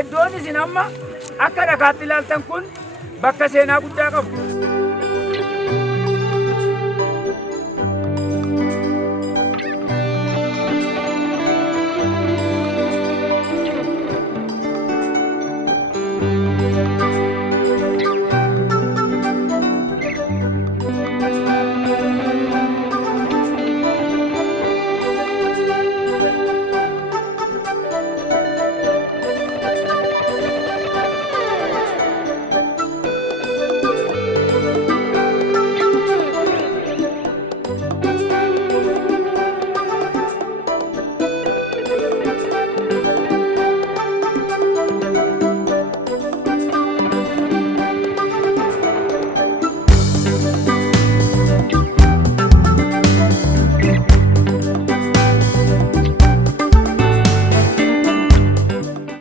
Iddoon isin amma akka dhagaatti ilaaltan kun bakka seenaa guddaa qabu.